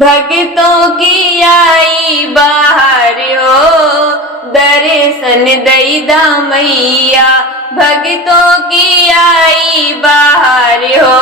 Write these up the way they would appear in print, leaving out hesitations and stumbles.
भक्तों की आई बाहर हो, दर्शन दैदा मैया। भक्तों की आई बाहर हो,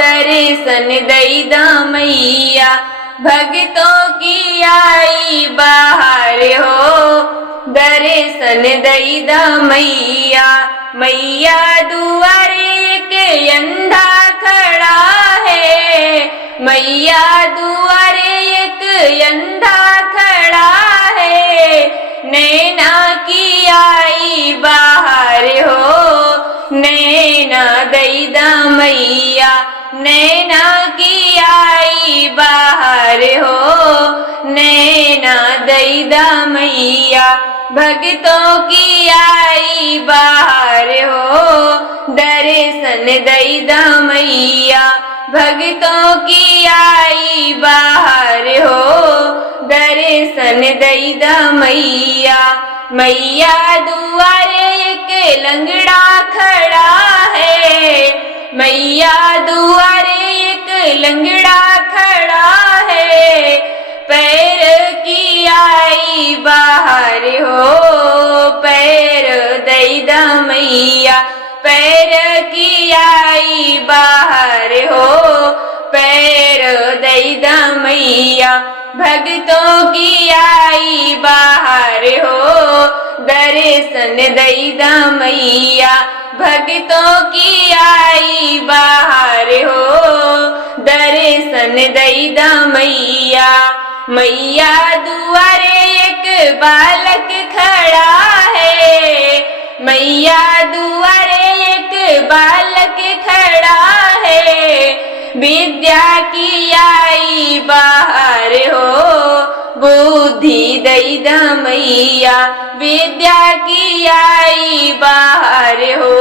दर्शन दैदा मैया। भक्तों की आई बाहर हो, दर्शन दैदा मैया। मैया दुआरे के अंधा खड़ा है, मैया दुआरे एक अंधा खड़ा है। नैना की आई बाहर हो, नैना दैदा मैया। नैना की आई बाहर हो, नैना दैदा मैया। भक्तों की आई बाहर हो, दर्शन दैदा मैया। भक्तों की आई बाहर हो, दर्शन दैदा मैया। मैया दुआरे एक लंगड़ा खड़ा है, मैया दुआरे एक लंगड़ा खड़ा है। पैर की आई बाहर हो, पैर दैदा मैया। पैर की आई बाहर हो, पैर दैदा मैया। भक्तों की आई बाहर हो, दर्शन दैदा मैया। भक्तों की आई बाहर हो, दर्शन दैदा मैया। मैया दुआरे एक बालक खड़ा है, मैया दुआरे एक बालक खड़ा है। विद्या की आई बाहर हो, बुद्धि दैदा मैया। विद्या की आई बाहर हो,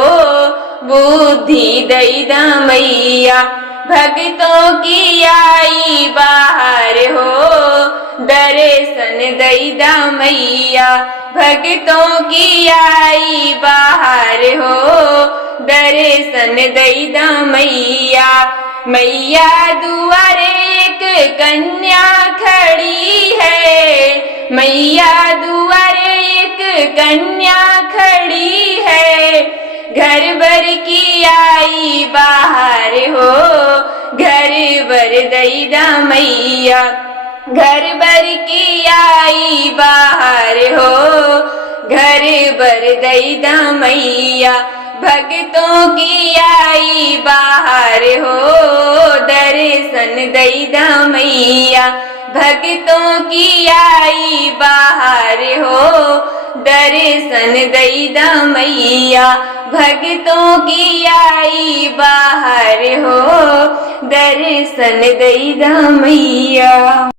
बुद्धि दैदा मैया। भक्तों की आई बाहर हो, दर्शन दैदा मैया। भक्तों की आई बाहर हो, दर्शन दैदा मैया। मैया दुआरे एक कन्या खड़ी है, मैया दुआरे एक कन्या खड़ी है। घर भर की आई बाहर हो, घर भर दैदा मैया। घर भर की आई बाहर हो, घर भर दैदा मैया। भक्तों की आई बाहर हो, दर्शन दैदा मैया। भक्तों की आई बाहर हो, दर्शन दैदा मैया। भक्तों की आई बाहर हो, दर्शन दैदा मैया।